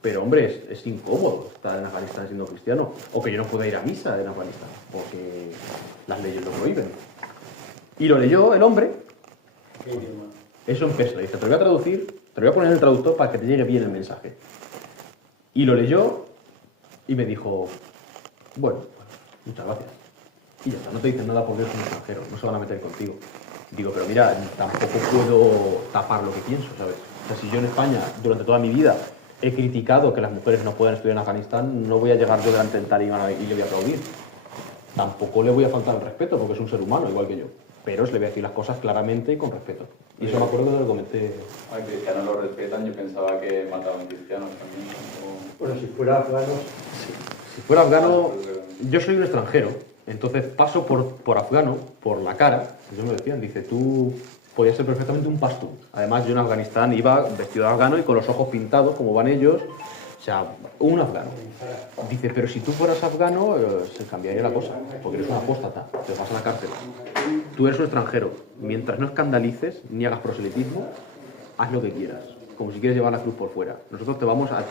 Pero, hombre, es incómodo estar en Afganistán siendo cristiano. O que yo no pueda ir a misa en Afganistán, porque las leyes lo prohíben. Y lo leyó el hombre. Eso en persa. Dice, te lo voy a traducir, te lo voy a poner en el traductor para que te llegue bien el mensaje. Y lo leyó y me dijo, bueno, muchas gracias. Y ya está, no te dicen nada porque eres un extranjero, no se van a meter contigo. Digo, pero mira, tampoco puedo tapar lo que pienso, ¿sabes? O sea, si yo en España, durante toda mi vida, he criticado que las mujeres no puedan estudiar en Afganistán, no voy a llegar yo delante del talibán y le voy a aplaudir. Tampoco le voy a faltar el respeto porque es un ser humano, igual que yo. Pero le voy a decir las cosas claramente y con respeto. Y eso me acuerdo que lo comenté. A cristianos lo respetan, yo pensaba que mataban cristianos también. Bueno, si fuera afgano... Sí. Si fuera afgano, yo soy un extranjero, entonces paso por afgano, por la cara, ellos me decían, dice, tú podías ser perfectamente un pastún. Además, yo en Afganistán iba vestido de afgano y con los ojos pintados, como van ellos, o sea, un afgano. Dice, pero si tú fueras afgano, se cambiaría la cosa, porque eres un apóstata, te vas a la cárcel. Tú eres un extranjero, mientras no escandalices ni hagas proselitismo, haz lo que quieras, como si quieres llevar la cruz por fuera. Nosotros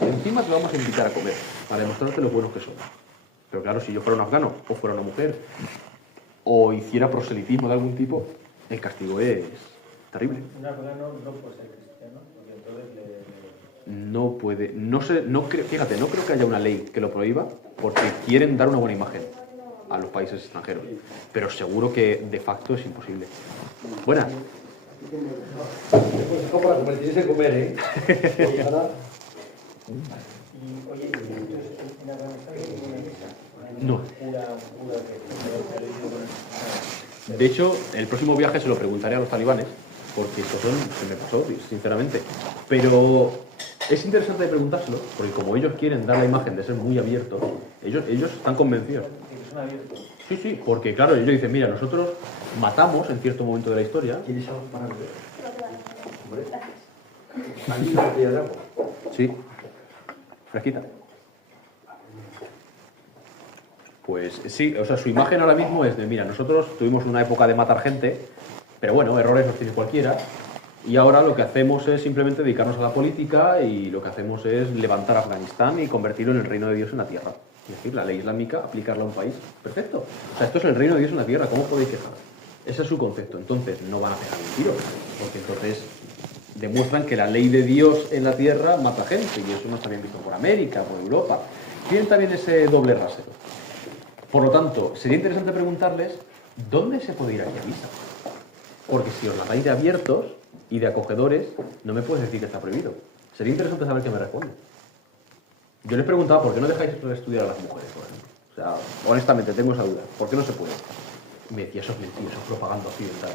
encima te vamos a invitar a comer, para demostrarte lo buenos que somos. Pero claro, si yo fuera un afgano, o fuera una mujer, o hiciera proselitismo de algún tipo, el castigo es terrible. Un afgano no puede ser cristiano, porque entonces No puede, fíjate, no creo que haya una ley que lo prohíba, porque quieren dar una buena imagen a los países extranjeros. Pero seguro que de facto es imposible. Buenas. Consejo para comer, tienes que comer, ¿eh? Y, oye, entonces, en Afganistán no hay ninguna iglesia. No. Pura que De hecho, el próximo viaje se lo preguntaré a los talibanes, porque esto se me pasó, sinceramente. Pero es interesante de preguntárselo, porque como ellos quieren dar la imagen de ser muy abiertos, ellos están convencidos. son abiertos. Sí, sí, porque claro, ellos dicen, mira, nosotros matamos en cierto momento de la historia. ¿Tienes algo para beber? Hombre. ¿Hay una botella de agua? Sí, fresquita. Pues sí, o sea, su imagen ahora mismo es de, mira, nosotros tuvimos una época de matar gente, pero bueno, errores los tiene cualquiera, y ahora lo que hacemos es simplemente dedicarnos a la política y lo que hacemos es levantar Afganistán y convertirlo en el reino de Dios en la tierra. Es decir, la ley islámica, aplicarla a un país. Perfecto. O sea, esto es el reino de Dios en la tierra, ¿cómo podéis quejar? Ese es su concepto. Entonces, no van a pegar un tiro, porque entonces demuestran que la ley de Dios en la tierra mata gente, y eso no está bien visto por América, por Europa. Tienen también ese doble rasero. Por lo tanto, sería interesante preguntarles dónde se puede ir aquí a misa. Porque si os la dais de abiertos y de acogedores, no me puedes decir que está prohibido. Sería interesante saber qué me responden. Yo les preguntaba por qué no dejáis estudiar a las mujeres, por ejemplo. O sea, honestamente, tengo esa duda. ¿Por qué no se puede? Y me decía, eso es mentira, eso es propaganda occidental.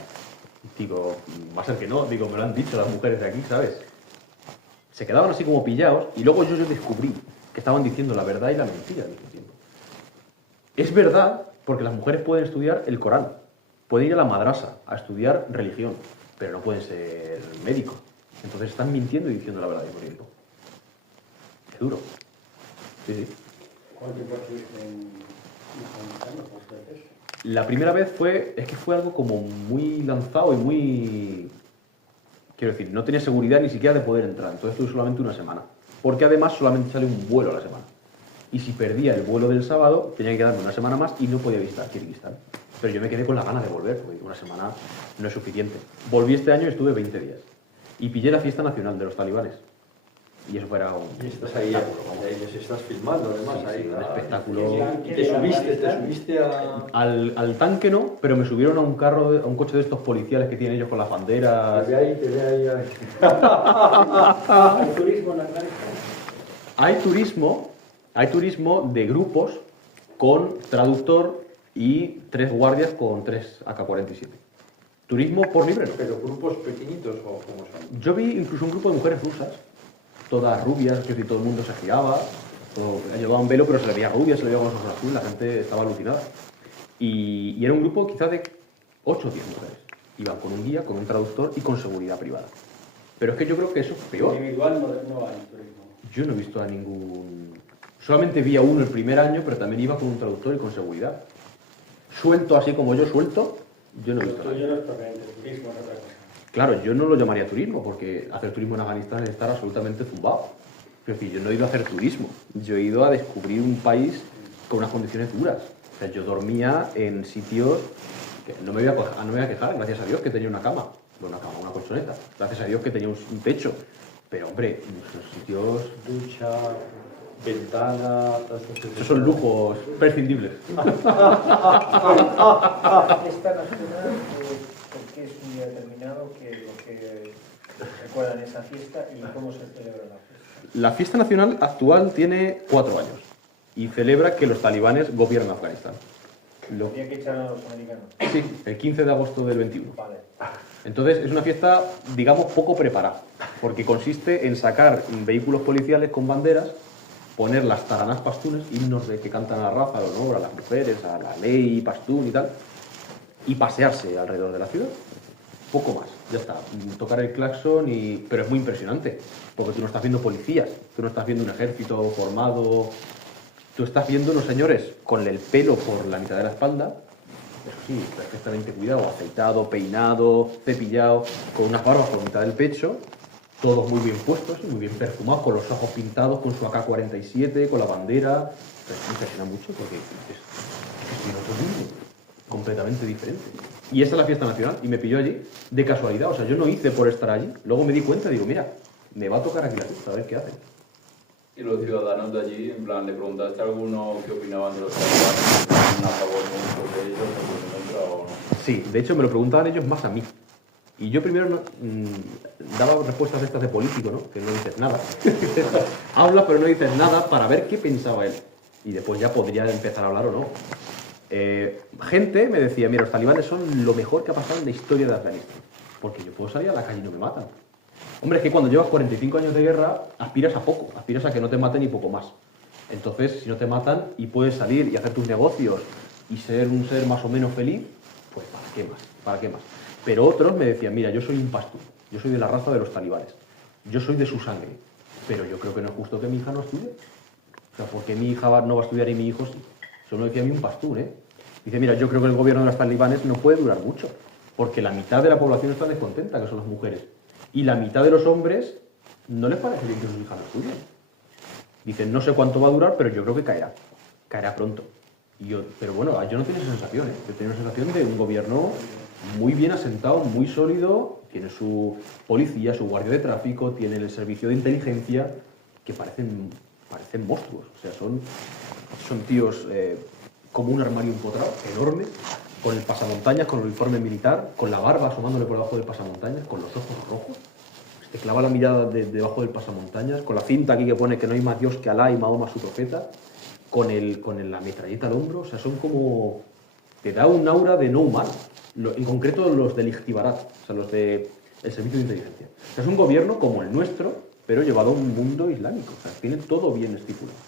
Digo, va a ser que no. Digo, me lo han dicho las mujeres de aquí, ¿sabes? Se quedaban así como pillados y luego yo descubrí que estaban diciendo la verdad y la mentira al mismo tiempo. Es verdad, porque las mujeres pueden estudiar el Corán, pueden ir a la madrasa a estudiar religión, pero no pueden ser médicos. Entonces están mintiendo y diciendo la verdad al mismo tiempo. Es duro. Sí, sí. ¿Cuánto tiempo estuviste en Afganistán? La primera vez fue algo como muy lanzado y muy... Quiero decir, no tenía seguridad ni siquiera de poder entrar, entonces estuve solamente una semana. Porque además solamente sale un vuelo a la semana. Y si perdía el vuelo del sábado, tenía que quedarme una semana más y no podía visitar Kirguistán. Pero yo me quedé con la gana de volver, porque una semana no es suficiente. Volví este año y estuve 20 días. Y pillé la fiesta nacional de los talibanes. Y eso fuera un Y estás ahí, ahí les estás filmando además. sí, ahí, sí, un espectáculo. Y te subiste a... Al tanque no, pero me subieron a un carro, a un coche de estos policiales que tienen ellos con las banderas. Te ve ahí. ¿Hay turismo en Afganistán? Hay turismo de grupos con traductor y 3 guardias con 3 AK-47. Turismo por libre, ¿no? ¿Pero grupos pequeñitos o cómo son? Yo vi incluso un grupo de mujeres rusas, todas rubias, es decir, todo el mundo se giraba, llevaban velo, pero se le veía rubia, se le veía con los ojos azules, la gente estaba alucinada. Y era un grupo quizá de 8 o 10 mujeres. Iban con un guía, con un traductor y con seguridad privada. Pero es que yo creo que eso es peor. Individual no hay turismo. Yo no he visto a ningún... Solamente vi a uno el primer año, pero también iba con un traductor y con seguridad. Suelto, así como yo suelto, yo no he visto nada. Yo no es propiamente turismo, es otra cosa. Claro, yo no lo llamaría turismo, porque hacer turismo en Afganistán es estar absolutamente zumbado. Es decir, yo no he ido a hacer turismo, yo he ido a descubrir un país con unas condiciones duras. O sea, yo dormía en sitios que no me voy a quejar, gracias a Dios que tenía una cama, una colchoneta, gracias a Dios que tenía un techo. Pero hombre, esos sitios, Ducha, ventana, esos son lujos prescindibles. La fiesta nacional, ¿por qué es un día determinado? ¿Qué es lo que recuerdan esa fiesta y cómo se celebra la fiesta? La fiesta nacional actual tiene 4 años y celebra que los talibanes gobiernan Afganistán. El día que echaron a los americanos. Sí, el 15 de agosto del 21. Vale. Entonces es una fiesta, digamos, poco preparada, porque consiste en sacar vehículos policiales con banderas, poner las taranas pastunes, himnos de que cantan a la raza, al honor, a las mujeres, a la ley pastún y tal, y pasearse alrededor de la ciudad. Poco más, ya está. Tocar el claxon, pero es muy impresionante, porque tú no estás viendo policías, tú no estás viendo un ejército formado, tú estás viendo unos señores con el pelo por la mitad de la espalda, eso sí, perfectamente cuidado, afeitado, peinado, cepillado, con unas barbas por mitad del pecho, todos muy bien puestos y muy bien perfumados, con los ojos pintados, con su AK-47, con la bandera. Pero me impresiona mucho porque es en otro mundo, completamente diferente. Y esa es la fiesta nacional y me pilló allí de casualidad, o sea, yo no hice por estar allí, luego me di cuenta y digo, mira, me va a tocar aquí la fiesta, a ver qué hacen. Y los ciudadanos de allí, en plan, ¿le preguntaste a alguno qué opinaban de los talibanes? ¿Están a favor de ellos o en contra o no? Sí, de hecho me lo preguntaban ellos más a mí. Y yo primero daba respuestas estas de político, ¿no? Que no dices nada. Hablas pero no dices nada para ver qué pensaba él. Y después ya podría empezar a hablar o no. Gente me decía, mira, los talibanes son lo mejor que ha pasado en la historia de Afganistán. Porque yo puedo salir a la calle y no me matan. Hombre, es que cuando llevas 45 años de guerra, aspiras a poco. Aspiras a que no te maten y poco más. Entonces, si no te matan y puedes salir y hacer tus negocios y ser un ser más o menos feliz, pues ¿para qué más? ¿Para qué más? Pero otros me decían, mira, yo soy un pastún, yo soy de la raza de los talibanes, yo soy de su sangre, pero yo creo que no es justo que mi hija no estudie. O sea, ¿por qué mi hija no va a estudiar y mi hijo sí? Eso me decía a mí un pastún, ¿eh? Dice, mira, yo creo que el gobierno de los talibanes no puede durar mucho, porque la mitad de la población está descontenta, que son las mujeres, y la mitad de los hombres no les parece bien que sus hijas no estudien. Dicen, no sé cuánto va a durar, pero yo creo que caerá pronto. Pero bueno, yo no tengo esa sensación, ¿eh? Yo tengo la sensación de un gobierno muy bien asentado, muy sólido, tiene su policía, su guardia de tráfico, tiene el servicio de inteligencia, que parecen monstruos. O sea, son tíos como un armario empotrado, enorme, con el pasamontañas, con el uniforme militar, con la barba asomándole por debajo del pasamontañas, con los ojos rojos. Te clava la mirada debajo del pasamontañas, con la cinta aquí que pone que no hay más Dios que Alá y Mahoma su profeta, con la metralleta al hombro. O sea, son como... te da un aura de no humano. En concreto los del Ijtibarat, o sea, los del Servicio de Inteligencia. O sea, es un gobierno como el nuestro, pero llevado a un mundo islámico. O sea, tiene todo bien estipulado.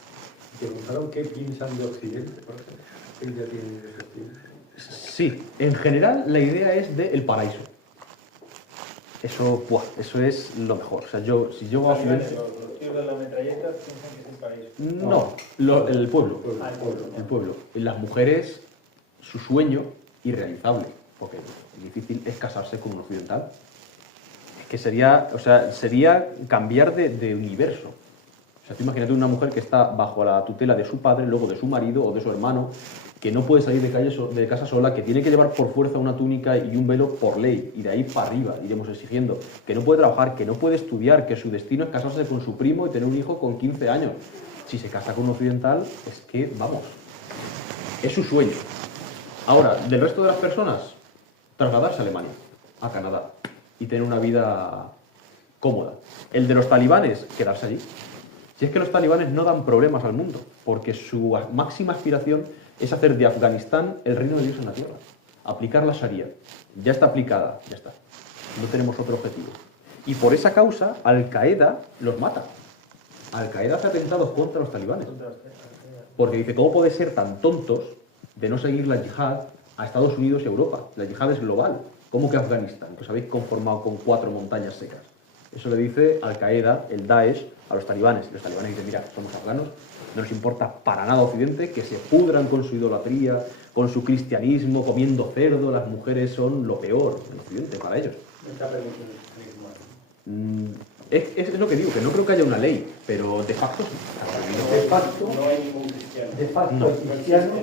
¿Te preguntaron qué piensan de Occidente, por ejemplo? ¿Qué idea tienen de Occidente? Sí, en general la idea es de el paraíso. Eso es lo mejor. O sea, si yo a Occidente... Los tíos de la metralleta piensan que es el paraíso. No, el pueblo. Ah, el pueblo. El pueblo. Las mujeres, su sueño irrealizable, porque lo difícil es casarse con un occidental. Es que sería cambiar de universo. O sea, tú imagínate una mujer que está bajo la tutela de su padre, luego de su marido o de su hermano, que no puede salir de casa sola, que tiene que llevar por fuerza una túnica y un velo por ley, y de ahí para arriba iremos exigiendo, que no puede trabajar, que no puede estudiar, que su destino es casarse con su primo y tener un hijo con 15 años. Si se casa con un occidental, es que, vamos, es su sueño. Ahora, del resto de las personas, trasladarse a Alemania, a Canadá, y tener una vida cómoda. El de los talibanes, quedarse allí. Si es que los talibanes no dan problemas al mundo, porque su máxima aspiración es hacer de Afganistán el reino de Dios en la tierra. Aplicar la Sharia. Ya está aplicada, ya está. No tenemos otro objetivo. Y por esa causa, Al-Qaeda los mata. Al-Qaeda hace atentados contra los talibanes. Porque dice, ¿cómo puede ser tan tontos de no seguir la yihad a Estados Unidos y Europa? La yihad es global. ¿Cómo que Afganistán? Pues habéis conformado con 4 montañas secas. Eso le dice Al-Qaeda, el Daesh, a los talibanes. Los talibanes dicen, mira, somos afganos, no nos importa para nada Occidente, que se pudran con su idolatría, con su cristianismo, comiendo cerdo, las mujeres son lo peor en Occidente para ellos. No está permitido el turismo. Es lo que digo, que no creo que haya una ley, pero de facto sí. De facto, No hay ningún cristiano. de facto No. hay cristianos,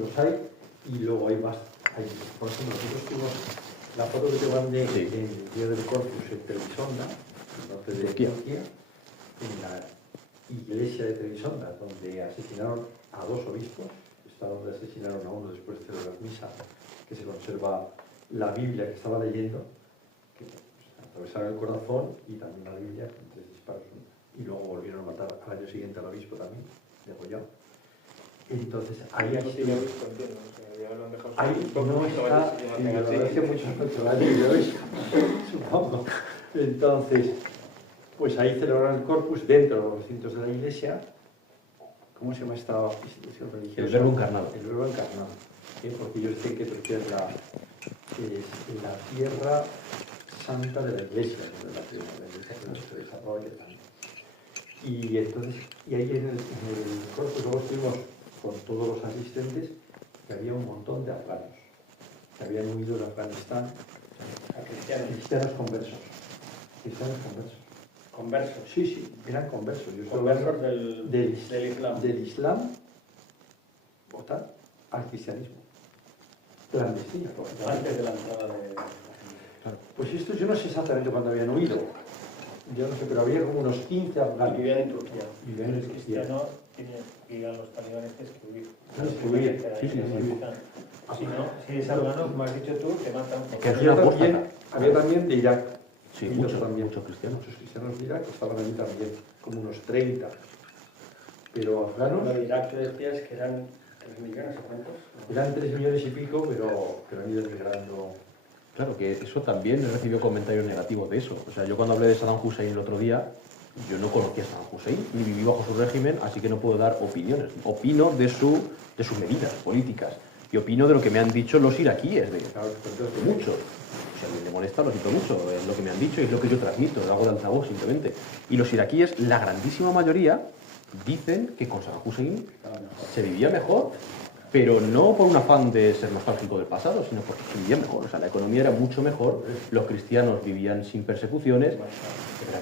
los hay, y luego hay más. Por ejemplo, nosotros tuvimos la foto que te mandé Sí. en el Día del Corpus en Trebisonda, en el norte de Turquía. Turquía, en la iglesia de Trebisonda, donde asesinaron a 2 obispos. Está donde asesinaron a uno después de celebrar misa, que se conserva la Biblia que estaba leyendo, que atravesaron el corazón, y también la Biblia con 3 disparos. Y luego volvieron a matar al año siguiente al obispo también, degollado. Entonces, ahí No ha tiene sido... obispo, entiendo, o sea, ya lo han dejado Ahí sin- no está, y la verdad es que muchos culturales de hoy, supongo. Entonces, pues ahí celebraron el Corpus dentro de los recintos de la iglesia. ¿Cómo se llama esta institución religiosa? El Verbo encarnado. El Verbo encarnado. Porque ellos dicen que Turquía es la tierra santa de la iglesia, no es la tierra de la iglesia que se desarrolla también. Y entonces, y ahí en el Corpus luego estuvimos con todos los asistentes, que había un montón de afganos que habían huido de Afganistán, A cristianos. cristianos conversos. Cristianos conversos. Conversos. Sí, sí, eran conversos. Yo estoy Conversos hablando del Islam. del Islam o tal, al cristianismo. Clandestina, por ejemplo. Antes de la entrada de... Pues esto yo no sé exactamente cuándo habían huido. Yo no sé, pero había como unos 15 afganos. Vivían en Turquía. Vivían en Los Turquía. cristianos digan los talibanes que escribir. Tienes que huir. Sí, sí, sí. Si no, si es afgano, como has dicho tú, te matan. Que es Había una también, apóstata. había también de Irak. Sí, Muchos muchos cristianos. Muchos cristianos de Irak estaban allí también, como unos 30. Pero afganos Lo de Irak tú decías que eran 3 millones o cuántos. eran 3 millones y pico, pero han ido migrando. Claro, que eso también he recibido comentarios negativos de eso. O sea, yo cuando hablé de Saddam Hussein el otro día, yo no conocía a Saddam Hussein, ni viví bajo su régimen, así que no puedo dar opiniones. Opino de sus medidas políticas. Y opino de lo que me han dicho los iraquíes, de Claro, entonces, muchos. Si a alguien le molesta, lo siento mucho. Es lo que me han dicho y es lo que yo transmito, lo hago de altavoz simplemente. Y los iraquíes, la grandísima mayoría, dicen que con Saddam Hussein se vivía mejor, pero no por un afán de ser nostálgico del pasado, sino porque se vivía mejor. O sea, la economía era mucho mejor, los cristianos vivían sin persecuciones,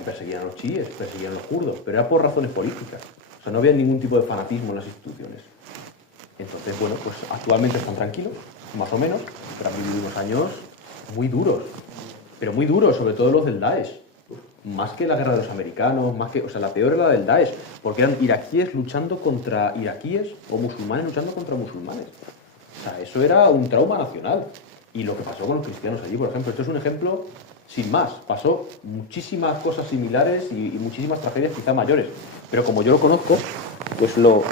perseguían a los chiíes, perseguían a los kurdos, pero era por razones políticas. O sea, no había ningún tipo de fanatismo en las instituciones. Entonces, bueno, pues actualmente están tranquilos, más o menos, pero han vivido unos años muy duros, pero muy duros, sobre todo los del Daesh. Más que la guerra de los americanos, o sea, la peor era la del Daesh, porque eran iraquíes luchando contra iraquíes o musulmanes luchando contra musulmanes. O sea, eso era un trauma nacional. Y lo que pasó con los cristianos allí, por ejemplo, esto es un ejemplo sin más. Pasó muchísimas cosas similares y muchísimas tragedias quizá mayores. Pero como yo lo conozco, pues lo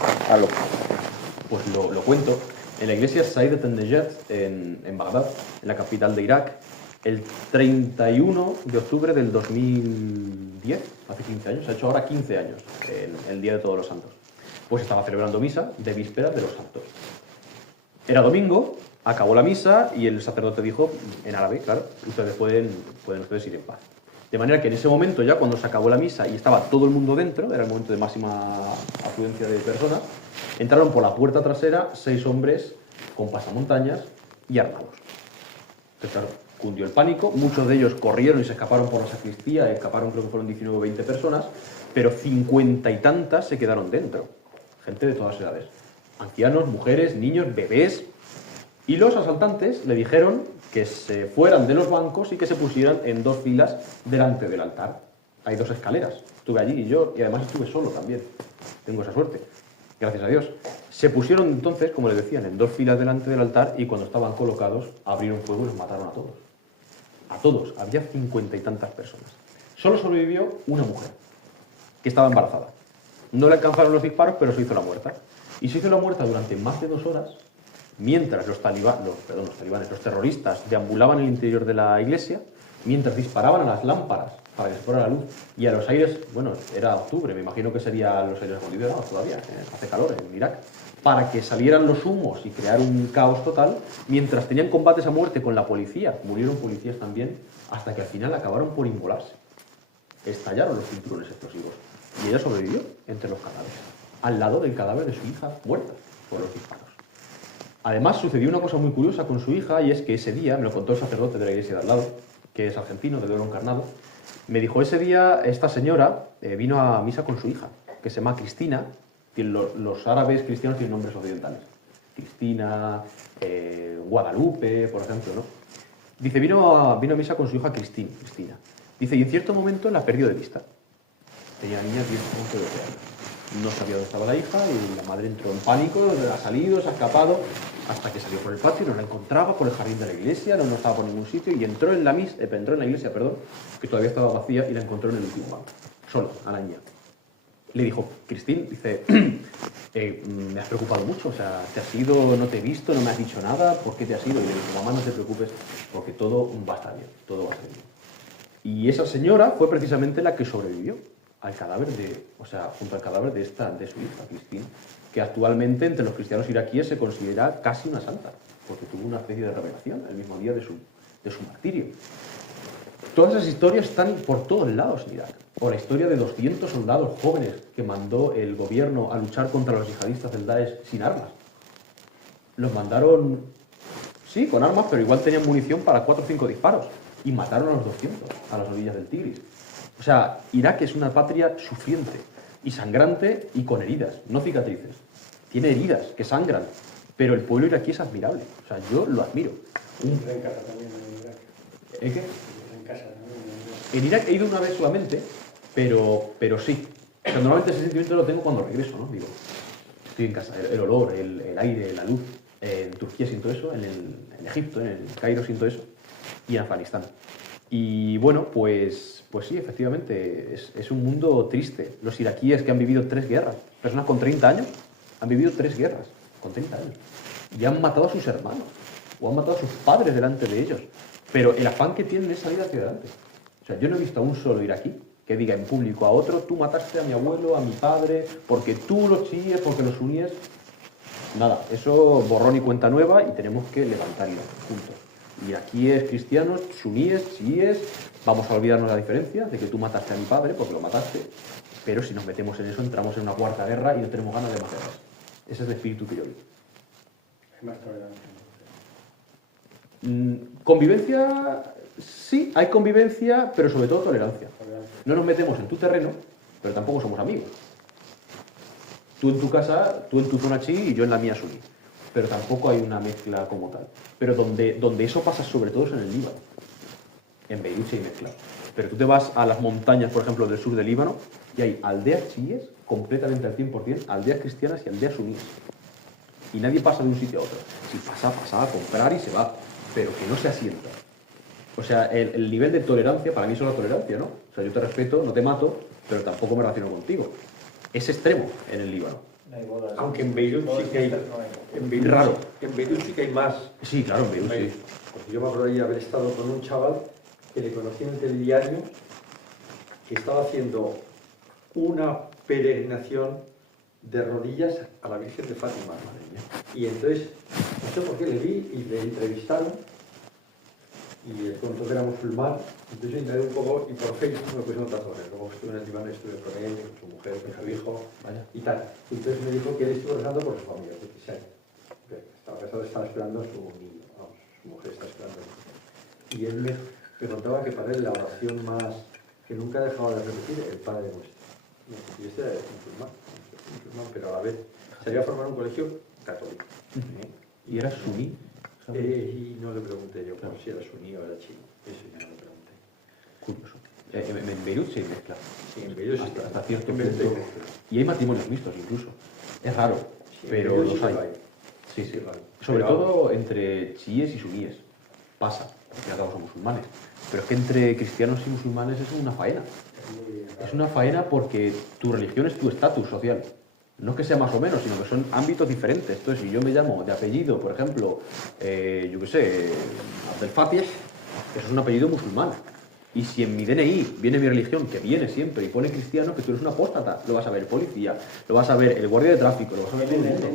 cuento. En la iglesia Said al-Najat en Bagdad, en la capital de Irak, el 31 de octubre del 2010, hace 15 años, se ha hecho ahora 15 años, el Día de Todos los Santos. Pues estaba celebrando misa de vísperas de los santos. Era domingo, acabó la misa y el sacerdote dijo, en árabe, claro, ustedes pueden ustedes ir en paz. De manera que en ese momento, ya cuando se acabó la misa y estaba todo el mundo dentro, era el momento de máxima afluencia de personas, entraron por la puerta trasera 6 hombres con pasamontañas y armados. Entonces, claro, cundió el pánico, muchos de ellos corrieron y se escaparon por la sacristía, escaparon creo que fueron 19 o 20 personas, pero 50 y tantas se quedaron dentro, gente de todas edades, ancianos, mujeres, niños, bebés, y los asaltantes le dijeron que se fueran de los bancos y que se pusieran en 2 filas delante del altar. Hay 2 escaleras, estuve allí y además estuve solo también, tengo esa suerte, gracias a Dios. Se pusieron entonces, como les decían, en 2 filas delante del altar y cuando estaban colocados abrieron fuego y los mataron a todos. A todos, había 50 y tantas personas. Solo sobrevivió una mujer, que estaba embarazada. No le alcanzaron los disparos, pero se hizo la muerta. Y se hizo la muerta durante más de 2 horas, mientras los terroristas deambulaban en el interior de la iglesia, mientras disparaban a las lámparas para que se fuera la luz, y a los aires, bueno, era octubre, me imagino que sería los aires acondicionados todavía, hace calor en Irak, para que salieran los humos y crear un caos total, mientras tenían combates a muerte con la policía, murieron policías también, hasta que al final acabaron por inmolarse. Estallaron los cinturones explosivos, y ella sobrevivió entre los cadáveres, al lado del cadáver de su hija muerta por los disparos. Además, sucedió una cosa muy curiosa con su hija, y es que ese día, me lo contó el sacerdote de la iglesia de al lado, que es argentino, de Duero Encarnado, Me dijo, ese día esta señora vino a misa con su hija, que se llama Cristina. Los árabes cristianos tienen nombres occidentales. Cristina, Guadalupe, por ejemplo, ¿no? Dice, vino a misa con su hija Cristina. Dice, y en cierto momento la perdió de vista. Tenía la niña 10 o 12 años. No sabía dónde estaba la hija y la madre entró en pánico, ha salido, se ha escapado, hasta que salió por el patio y no la encontraba por el jardín de la iglesia, no estaba por ningún sitio y entró en la iglesia, que todavía estaba vacía, y la encontró en el último banco, sola, a la niña. Le dijo, Cristín, dice, me has preocupado mucho, o sea, te has ido, no te he visto, no me has dicho nada, ¿por qué te has ido? Y le dijo, mamá, no te preocupes, porque todo va a estar bien, todo va a estar bien. Y esa señora fue precisamente la que sobrevivió al cadáver junto al cadáver de su hija, Cristín, que actualmente entre los cristianos iraquíes se considera casi una santa, porque tuvo una especie de revelación el mismo día de su martirio. Todas esas historias están por todos lados en Irak. O la historia de 200 soldados jóvenes que mandó el gobierno a luchar contra los yihadistas del Daesh sin armas. Los mandaron, sí, con armas, pero igual tenían munición para 4 o 5 disparos. Y mataron a los 200 a las orillas del Tigris. O sea, Irak es una patria sufriente y sangrante y con heridas, no cicatrices. Tiene heridas que sangran, pero el pueblo iraquí es admirable. O sea, yo lo admiro. En casa también en Irak. ¿En qué? En casa también En Irak he ido una vez solamente, pero sí. O sea, normalmente ese sentimiento lo tengo cuando regreso, ¿no? Digo, estoy en casa, el olor, el aire, la luz. En Turquía siento eso, en Egipto, en el Cairo siento eso, y en Afganistán. Y bueno, pues sí, efectivamente, es un mundo triste. Los iraquíes que han vivido 3 guerras, personas con 30 años, han vivido 3 guerras, con 30 años. Y han matado a sus hermanos, o han matado a sus padres delante de ellos. Pero el afán que tienen es salir hacia adelante. O sea, yo no he visto a un solo iraquí que diga en público a otro, tú mataste a mi abuelo, a mi padre, porque tú los chiíes, porque los suníes. Nada, eso borrón y cuenta nueva y tenemos que levantar Irak juntos. Iraquíes, cristianos, suníes, chiíes, vamos a olvidarnos la diferencia de que tú mataste a mi padre porque lo mataste, pero si nos metemos en eso entramos en una cuarta guerra y no tenemos ganas de más guerras. Ese es el espíritu que yo vi. Hay más tolerancia. Convivencia, sí, hay convivencia, pero sobre todo tolerancia. No nos metemos en tu terreno, pero tampoco somos amigos. Tú en tu casa, tú en tu zona chií y yo en la mía suní. Pero tampoco hay una mezcla como tal. Pero donde eso pasa sobre todo es en el Líbano. En Beirut sí hay mezcla. Pero tú te vas a las montañas, por ejemplo, del sur del Líbano, y hay aldeas chiíes, completamente al 100%, aldeas cristianas y aldeas suníes. Y nadie pasa de un sitio a otro. Si pasa a comprar y se va, pero que no se asienta. O sea, el nivel de tolerancia, para mí eso es la tolerancia, ¿no? O sea, yo te respeto, no te mato, pero tampoco me relaciono contigo. Es extremo en el Líbano. No hay bodas. Aunque en Beirut sí que hay. En Beirut, Raro. En Beirut sí que hay más. Sí, claro, en Beirut sí. Porque yo me acuerdo de haber estado con un chaval que le conocí en el telediario que estaba haciendo una peregrinación de rodillas a la Virgen de Fátima. Y entonces, no sé por qué le vi y le entrevistaron y él contó que era musulmán, entonces yo indagué un poco y por Facebook me puse en otras horas. Luego estuve en el Líbano, estuve con él, con su mujer, con su hijo, Vaya. y tal. Y entonces me dijo que él estuvo rezando por su familia, porque estaba esperando a su niño, vamos, su mujer está esperando. Y él me contaba que para él la oración más que nunca dejaba de repetir, el Padre Nuestro. Y este era musulmán, pero a la vez se había formado en un colegio católico. ¿Y era suní? Y no le pregunté yo si era suní o era chií. Eso ya no le pregunté. Curioso. En Beirut sí hay mezcla. Sí, en Beirut sí. Hasta cierto En Beirut hay punto. mezcla. Y hay matrimonios mixtos incluso. Es raro, Sí, en pero Beirut los sí que hay. lo hay. Sí, sí. lo hay. Sobre Pero todo entre chiíes y suníes. Pasa, porque ya todos son musulmanes. Pero es que entre cristianos y musulmanes es una faena. Es una faena porque tu religión es tu estatus social. No es que sea más o menos, sino que son ámbitos diferentes. Entonces, si yo me llamo de apellido, por ejemplo, yo qué sé, Abdel Fatih, eso es un apellido musulmán. Y si en mi DNI viene mi religión, que viene siempre, y pone cristiano, que tú eres un apóstata, lo vas a ver el policía, lo vas a ver el guardia de tráfico, lo vas a ver todo el mundo.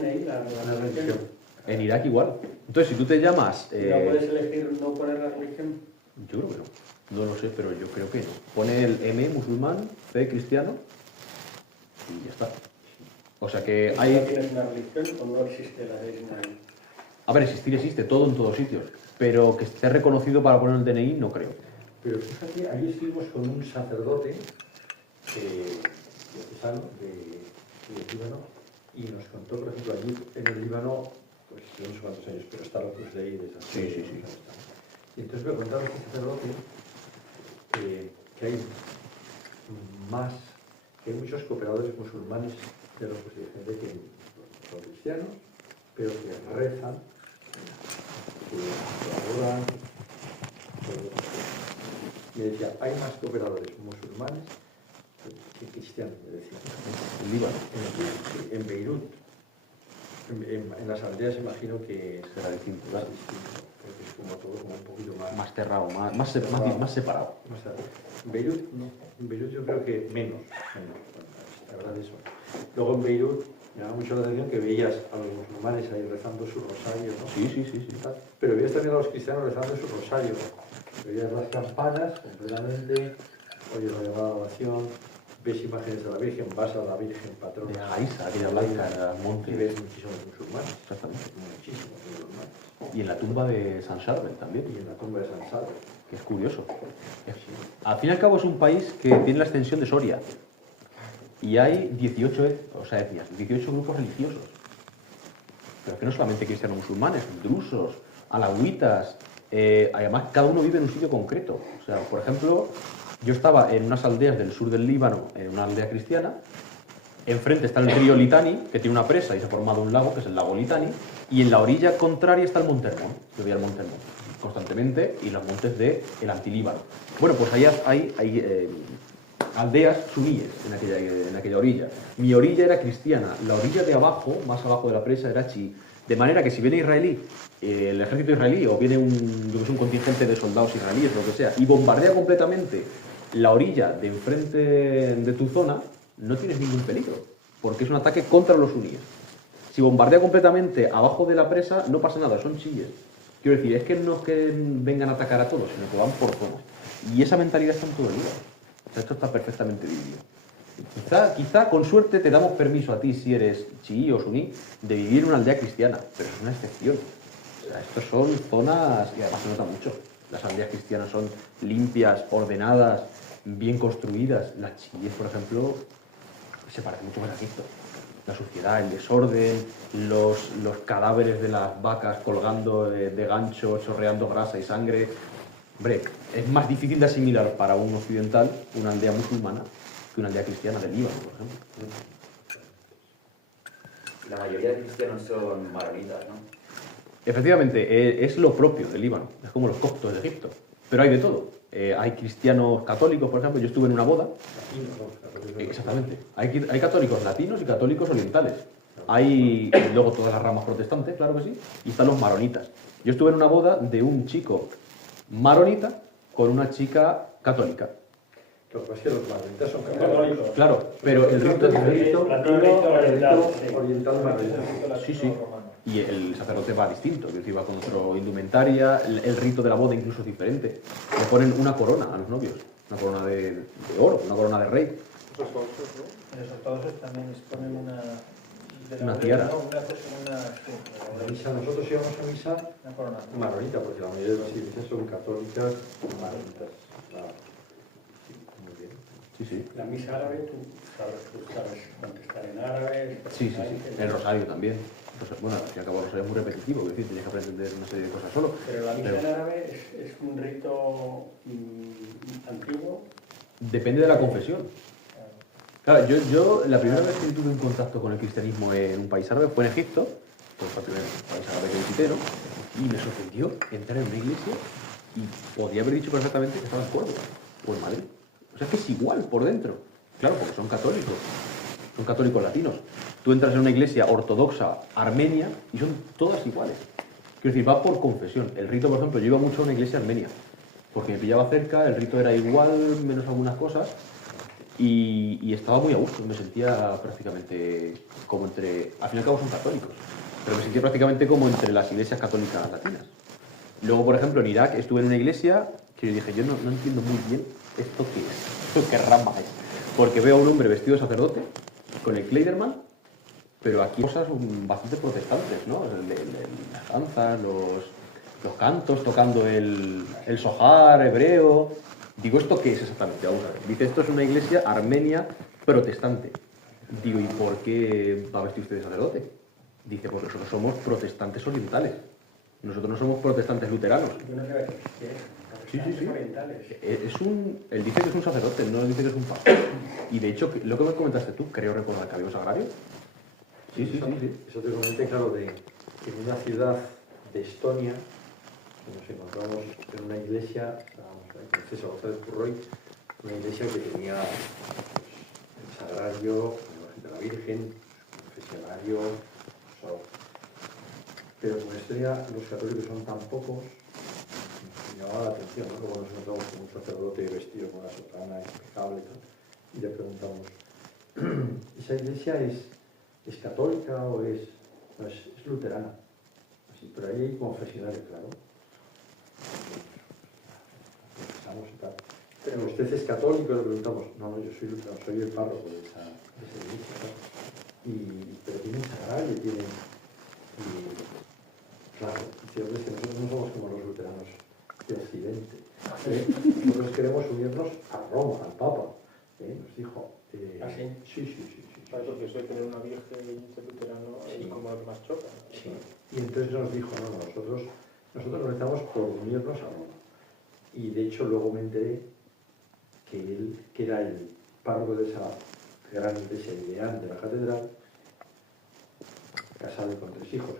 La religión. En Irak igual. Entonces, si tú te llamas... ¿No puedes elegir no poner la religión? Yo creo que no. No lo sé, pero yo creo que no. Pone el M musulmán, C cristiano, y ya está. O sea que ¿No hay... tienes una religión o no existe la de Ismael? A ver, existir existe, todo en todos sitios. Pero que esté reconocido para poner el DNI, no creo. Pero fíjate, ahí estuvimos con un sacerdote diocesano de Líbano y nos contó, por ejemplo, allí en el Líbano, pues no sé cuántos años, pero está Opus Dei desde hace Sí, sí, sí. años. Y entonces me contaba este sacerdote que hay más, que hay muchos cooperadores musulmanes de los que se gente que son cristianos, pero que rezan, que adoran. Y decía, hay más cooperadores musulmanes que cristianos, me decía. El Líbano. En Beirut, en las aldeas imagino que Será distinto, más claro. distinto, porque es como todo como un poquito más... Más cerrado, más separado. más tarde. En Beirut, no. En Beirut yo creo que menos, la verdad eso. Luego en Beirut me llama mucho la atención que veías a los musulmanes ahí rezando su rosario, ¿no? Sí, sí, sí, sí. Pero veías también a los cristianos rezando su rosario. Veías las campanas completamente, oyes la llamada a la oración, ves imágenes de la Virgen, vas a la Virgen patrona. De Aiza, aquella blanca, era el Y monte. ves muchísimos musulmanes. Exactamente. Muchísimos musulmanes. Y en la tumba de San Charbel también, Y en la tumba de San Salvo. que es curioso. Al fin y al cabo es un país que tiene la extensión de Soria. Y hay 18 etnias, 18 grupos religiosos. Pero que no solamente cristianos musulmanes, drusos, alawitas. Además, cada uno vive en un sitio concreto. O sea, por ejemplo, yo estaba en unas aldeas del sur del Líbano, en una aldea cristiana. Enfrente está el río Litani, que tiene una presa y se ha formado un lago, que es el lago Litani. Y en la orilla contraria está el Monte Hermón. Yo veía el Monte Hermón constantemente y los montes del Antilíbano. Bueno, pues allá hay aldeas suníes en aquella orilla. Mi orilla era cristiana, la orilla de abajo, más abajo de la presa, era chií. De manera que si viene israelí, el ejército israelí, o viene un contingente de soldados israelíes, lo que sea, y bombardea completamente la orilla de enfrente de tu zona, no tienes ningún peligro, porque es un ataque contra los suníes. Si bombardea completamente abajo de la presa, no pasa nada, son chiíes. Quiero decir, es que no es que vengan a atacar a todos, sino que van por zonas. Y esa mentalidad está en todo el Líbano. O sea, esto está perfectamente dividido. Quizá con suerte te damos permiso a ti, si eres chií o suní, de vivir en una aldea cristiana, pero es una excepción. O sea, estos son zonas, y además se nota mucho. Las aldeas cristianas son limpias, ordenadas, bien construidas. Las chiíes, por ejemplo, se parecen mucho más a Egipto. La suciedad, el desorden, los cadáveres de las vacas colgando de gancho, chorreando grasa y sangre. Hombre, es más difícil de asimilar para un occidental una aldea musulmana que una aldea cristiana del Líbano, por ejemplo. La mayoría de cristianos son maronitas, ¿no? Efectivamente, es lo propio del Líbano, es como los coptos de Egipto, pero hay de todo. Hay cristianos católicos, por ejemplo, yo estuve en una boda. Exactamente. Hay católicos latinos y católicos orientales. Hay luego todas las ramas protestantes, claro que sí, y están los maronitas. Yo estuve en una boda de un chico maronita con una chica católica. Lo que pasa es que los maronitas son católicos. Claro, pero el rito oriental maronita. Sí, sí. Y el sacerdote va distinto, es decir, va con otro indumentaria, el rito de la boda incluso es diferente. Le ponen una corona a los novios, una corona de oro, una corona de rey. En los ortodoxos también les ponen Una tiara. La misa, nosotros íbamos a misa Una corona. maronita, porque la mayoría de las iglesias son católicas maronitas. Claro. Sí, muy bien. Sí, sí. La misa árabe, tú sabes contestar en árabe. Sí, sí, sí. El rosario también. Bueno, al fin y al cabo el rosario es muy repetitivo, es decir, tienes que aprender una serie de cosas solo. Pero la misa en árabe es un rito antiguo. Depende de la confesión. Claro, yo la primera vez que tuve un contacto con el cristianismo en un país árabe fue en Egipto, pues fue el primer país árabe que visité, ¿no? Y me sorprendió entrar en una iglesia y podía haber dicho perfectamente que estaba en Córdoba o en Madrid. O sea, es que es igual por dentro. Claro, porque son católicos latinos. Tú entras en una iglesia ortodoxa armenia y son todas iguales. Quiero decir, va por confesión. El rito, por ejemplo, yo iba mucho a una iglesia armenia, porque me pillaba cerca, el rito era igual, menos algunas cosas, y estaba muy a gusto. Me sentía prácticamente como entre... Al fin y al cabo son católicos, pero me sentía prácticamente como entre las iglesias católicas latinas. Luego, por ejemplo, en Irak estuve en una iglesia que yo dije, yo no entiendo muy bien esto qué es, esto qué rama es. Porque veo a un hombre vestido de sacerdote, con el Kleiderman, pero aquí cosas bastante protestantes, ¿no? Las danzas, los cantos, tocando el sojar hebreo. Digo, ¿esto qué es exactamente? Vamos a ver. Dice, esto es una iglesia armenia protestante. Digo, ¿y por qué va a vestir usted de sacerdote? Dice, porque nosotros somos protestantes orientales. Nosotros no somos protestantes luteranos. Yo no sé qué es. Sí, sí, sí. Orientales. Él dice que es un sacerdote, no dice que es un pastor. Y de hecho, lo que me comentaste tú, creo recordar que había un sagrario. Sí, sí, sí, sí. Eso te comenté, claro, de que en una ciudad de Estonia, nos encontramos en una iglesia, estábamos en César González Purroy, una iglesia que tenía pues, el sagrario, la imagen de la Virgen, el confesionario, pero como en Estonia los católicos son tan pocos, nos llamaba la atención, ¿no? Luego nos encontramos con un sacerdote vestido con una sotana impecable y tal, y le preguntamos, ¿esa iglesia es católica o es luterana? Así, pero ahí hay confesionario, claro. Pensamos y tal. Pero usted es católico, le preguntamos, no, yo soy luterano, soy el párroco de esa iglesia, ¿no? Pero tiene un sagrario, tiene... claro, dice, hombre, que nosotros no somos como los luteranos de Occidente. Nosotros queremos unirnos a Roma, al Papa. Nos dijo... ¿Ah, sí? Sí. Claro, porque eso de tener una virgen luterano es como lo que más choca, ¿no? Sí. Y entonces nos dijo, no, nosotros nos estamos por unirnos a Roma. Y de hecho luego me enteré que él, que era el párroco de esa gran iglesia ideal de la catedral, casado con 3 hijos,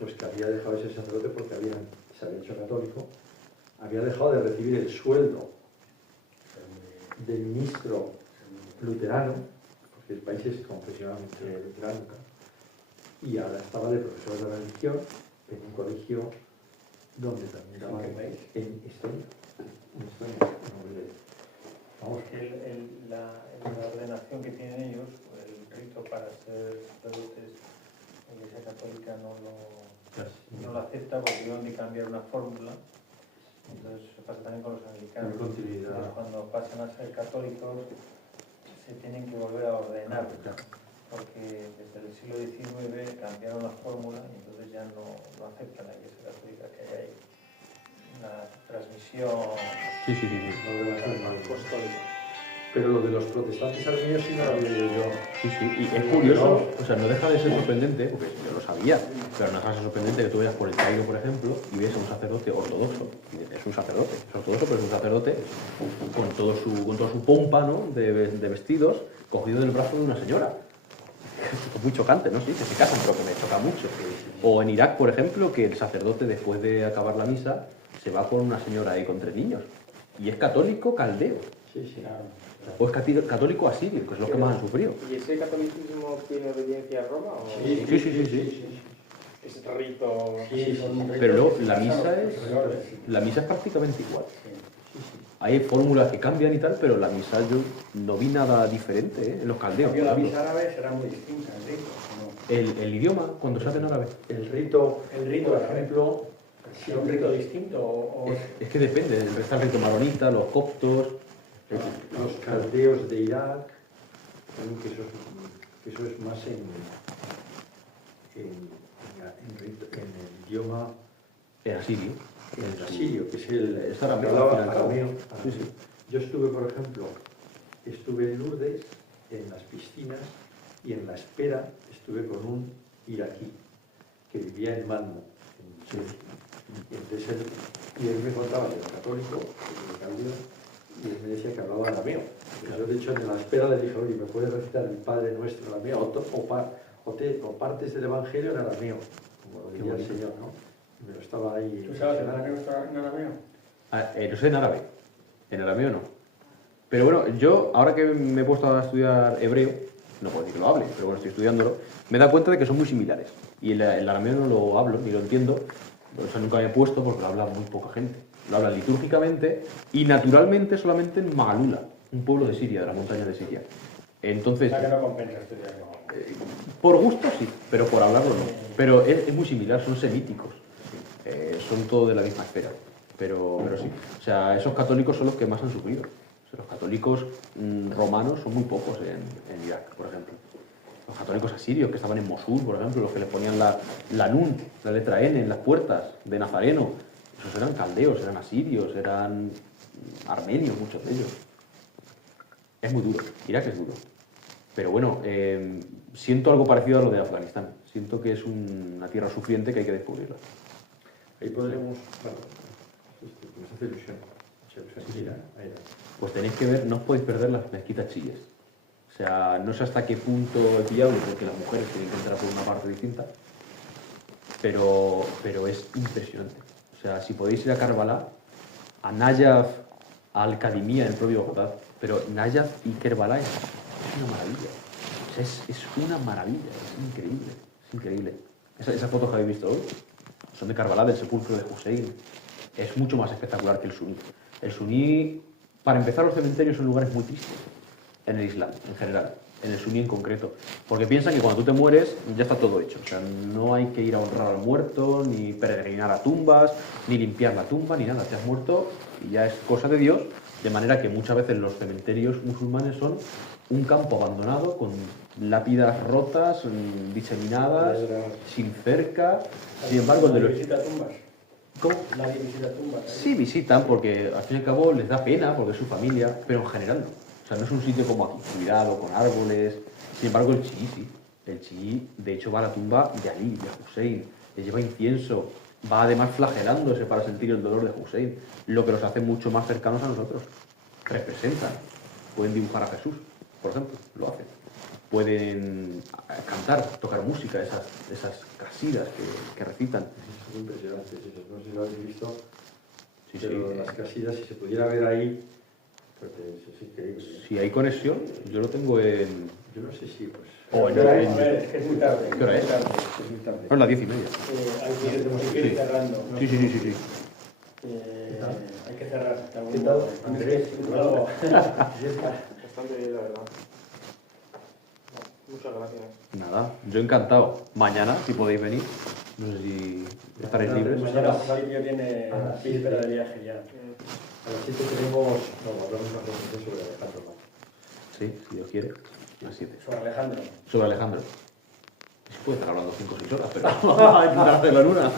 pues que había dejado ese sacerdote porque se había hecho católico, había dejado de recibir el sueldo de ministro luterano, porque el país es confesionalmente luterano, y ahora estaba de profesor de religión en un colegio donde también daba en Estonia. Vamos, la ordenación que tienen ellos, el rito para ser sacerdotes, la Iglesia Católica no lo acepta porque tienen que cambiar una fórmula. Entonces pasa también con los anglicanos. Entonces, cuando pasan a ser católicos se tienen que volver a ordenar, porque desde el siglo XIX cambiaron la fórmula y entonces ya no aceptan la Iglesia Católica que hay ahí una transmisión apostólica. Pero lo de los protestantes armenios sí no lo había yo. Sí, y es curioso, o sea, no deja de ser sorprendente, porque yo lo sabía, pero no deja de ser sorprendente que tú vayas por el Cairo, por ejemplo, y ves a un sacerdote ortodoxo. Es un sacerdote, es ortodoxo, pero es un sacerdote con toda su pompa, ¿no? de vestidos, cogido del brazo de una señora. Es muy chocante, ¿no? Sí, que se casan, pero que me choca mucho. O en Irak, por ejemplo, que el sacerdote, después de acabar la misa, se va con una señora ahí con 3 niños. Y es católico caldeo. Sí. O es católico asirio, que es lo que más han sufrido. ¿Y ese catolicismo tiene obediencia a Roma? ¿O? Sí. Es rito... Pero luego la misa es prácticamente igual. Hay fórmulas que cambian y tal, pero la misa yo no vi nada diferente en los caldeos. La misa árabe será muy distinta, el rito, ¿no? El idioma, cuando se hace en árabe. El rito, por ejemplo, ¿es un rito distinto o Es que depende, está el rito maronita, los coptos... los caldeos de Irak, que eso es más en el idioma En asirio. en asirio, que es el arameo, que hablaba al fin y al cabo. arameo. Sí. Yo estuve, por ejemplo, en Lourdes, en las piscinas, y en la espera estuve con un iraquí que vivía en Malmo, en Siria. Y entonces él me contaba que era católico, que era caldeo, y él me decía que hablaba arameo. Yo, de hecho, en la espera le dije, oye, ¿me puedes recitar el Padre Nuestro en arameo o partes del Evangelio en arameo? Como lo diría el Señor, ¿no? Y me lo estaba ahí... ¿Tú sabes el arameo en arameo? No sé en árabe. En arameo no. Pero bueno, yo, ahora que me he puesto a estudiar hebreo, no puedo decir que lo hable, pero bueno, estoy estudiándolo, me he dado cuenta de que son muy similares. Y el arameo no lo hablo, ni lo entiendo, o sea, nunca me he puesto porque lo habla muy poca gente. Lo hablan litúrgicamente y naturalmente solamente en Magalula, un pueblo de Siria, de las montañas de Siria. Entonces, O sea que no compensa estudiarlo. por gusto sí, pero por hablarlo no. Pero es muy similar, son semíticos, son todos de la misma esfera. Pero sí, o sea, esos católicos son los que más han sufrido. O sea, los católicos romanos son muy pocos en Irak, por ejemplo. Los católicos asirios que estaban en Mosul, por ejemplo, los que les ponían la nun, la letra N en las puertas de Nazareno, Esos eran caldeos, eran asirios, eran armenios, muchos de ellos. Es muy duro, Irak es duro. Pero bueno, siento algo parecido a lo de Afganistán. Siento que es una tierra sufriente que hay que descubrirla. Ahí podremos, bueno, nos hace ilusión. Sí, ahí. Pues tenéis que ver, no os podéis perder las mezquitas chiíes. O sea, no sé hasta qué punto es viable, porque las mujeres tienen que entrar por una parte distinta, pero es impresionante. O sea, si podéis ir a Karbala, a Nayaf, a Al-Qadimiyya en el propio Bagdad, pero Nayaf y Karbala es una maravilla. O sea, es una maravilla, es increíble, es increíble. Esas fotos que habéis visto hoy son de Karbala, del sepulcro de Hussein. Es mucho más espectacular que el suní. El suní, para empezar, los cementerios son lugares muy tristes en el Islam, en general, en el suní en concreto, porque piensan que cuando tú te mueres ya está todo hecho, o sea, no hay que ir a honrar al muerto, ni peregrinar a tumbas, ni limpiar la tumba, ni nada, te has muerto y ya es cosa de Dios, de manera que muchas veces los cementerios musulmanes son un campo abandonado con lápidas rotas, diseminadas, sin cerca, sin embargo el de los... ¿Visita tumbas? ¿Cómo? Nadie visita tumbas. Sí, visitan porque al fin y al cabo les da pena porque es su familia, pero en general no. O sea, no es un sitio como aquí, cuidado, con árboles. Sin embargo, el chií sí. El chií, de hecho, va a la tumba de Ali, de Hussein, le lleva incienso, va además flagelándose para sentir el dolor de Hussein, lo que los hace mucho más cercanos a nosotros. Representan. Pueden dibujar a Jesús, por ejemplo, lo hacen. Pueden cantar, tocar música, esas casidas que recitan. Son impresionantes esas, no sé si lo habéis visto, Sí, pero sí. las casillas, si se pudiera ver ahí, pues es increíble. Si hay conexión, yo lo tengo en... Yo no sé si, pues... O en- A ver, es que es muy tarde. ¿Qué hora es? muy tarde. Es muy tarde. Son las 10:30. Hay que ir cerrando. Sí. Hay que cerrar. ¿Qué tal, Andrés? Bastante bien, la verdad. Muchas gracias. Nada, yo encantado. Mañana, si podéis venir, no sé si estaréis libres. Mañana Fabio tiene Ah, sí, víspera sí. de viaje ya. A las 7 tenemos... No, hablamos una conversación sobre Alejandro Magno. Sí, si Dios quiere, a las 7. Sobre Alejandro. Sobre Alejandro. Se puede estar hablando 5 o 6 horas, pero vamos a intentar hacerlo en una.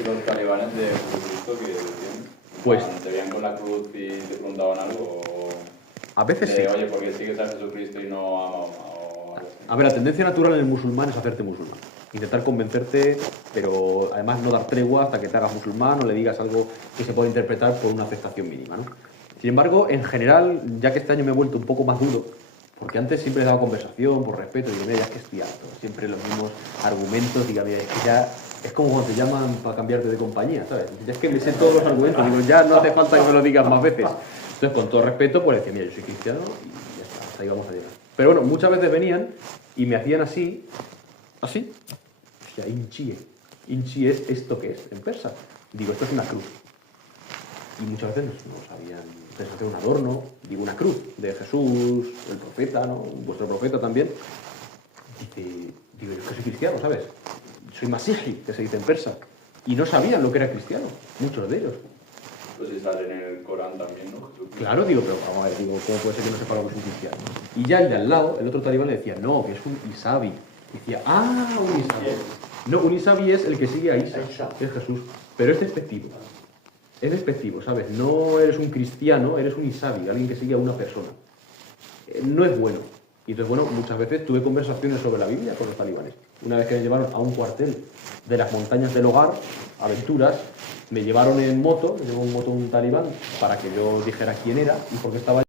Y los talibanes de Jesucristo que decían, Pues- te veían con la cruz y te preguntaban algo, o A veces sí. oye, ¿por qué sigues a Jesucristo y no a Mahoma? O algo así. A ver, la tendencia natural en el musulmán es hacerte musulmán. Intentar convencerte, pero además no dar tregua hasta que te hagas musulmán o le digas algo que se pueda interpretar por una aceptación mínima, ¿no? Sin embargo, en general, ya que este año me he vuelto un poco más duro, porque antes siempre he dado conversación, por respeto, y digo, mira, ya es que estoy harto, siempre los mismos argumentos, digo, mira, es que ya es como cuando te llaman para cambiarte de compañía, ¿sabes? Ya es que me sé todos los argumentos, digo, ya no hace falta que me lo digas más veces. Entonces, con todo respeto, pues decía, mira, yo soy cristiano y ya está, hasta ahí vamos a llegar. Pero bueno, muchas veces venían y me hacían así, así, o sea, inchi. Inchi es esto que es en persa. Digo, esto es una cruz. Y muchas veces no sabían, pensaba que era un adorno, digo, una cruz de Jesús, el profeta, ¿no? Vuestro profeta también. Dice, digo, yo es que soy cristiano, ¿sabes? Soy masihi, que se dice en persa. Y no sabían lo que era cristiano, muchos de ellos. Pues si sale en el Corán también, ¿no? Jesucristo. Claro, digo, pero vamos a ver, digo, ¿cómo puede ser que no sepa lo que es un cristiano? Y ya el de al lado, el otro talibán le decía, no, que es un Isabi. Y decía, ah, un Isabi. No, un Isabi es el que sigue a Isa, que es Jesús. Pero es despectivo. Es despectivo, ¿sabes? No eres un cristiano, eres un Isabi, alguien que sigue a una persona. No es bueno. Y entonces, bueno, muchas veces tuve conversaciones sobre la Biblia con los talibanes. Una vez que me llevaron a un cuartel de las montañas del hogar, aventuras, me llevaron en moto, me llevó en moto un talibán para que yo dijera quién era y por qué estaba